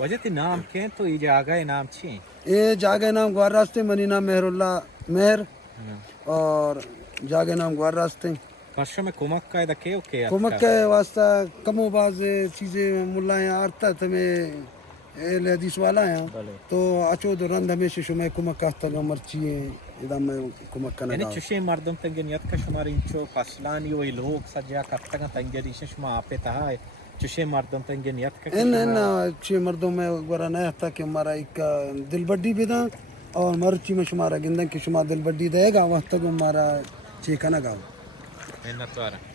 वजह ते नाम के तो ये जगह नाम छी ये जागे नाम ग्वार रास्ते मनी नाम मेहरुल्ला मेहर और जागे नाम ग्वार रास्ते वर्ष में कुमक का इधर के ओके कुमक के वास्ता कमो बाज चीजें मुल्ला यहाँ आरता तमें एल हदीस वाला यहाँ तो अचो तो रंध हमेशा शुमे कुमक का तक मर्ची है इधर में कुमक का यानी नगाव चुशे मर्दम तंगे नियत का शुमार इंचो पासलानी वही लोग सज्जा कत्ता का तंगे रिशे शुमा आपे तहा है चुशे मर्दम तंगे नियत का इन अच्छे मर्दों में बड़ा नया था कि हमारा एक दिल बड्डी भी था और मर्ची में शुमारा गिंदन की शुमार दिल बड्डी देगा वहाँ तक हमारा चीखा ना गाओ मेहनत वाला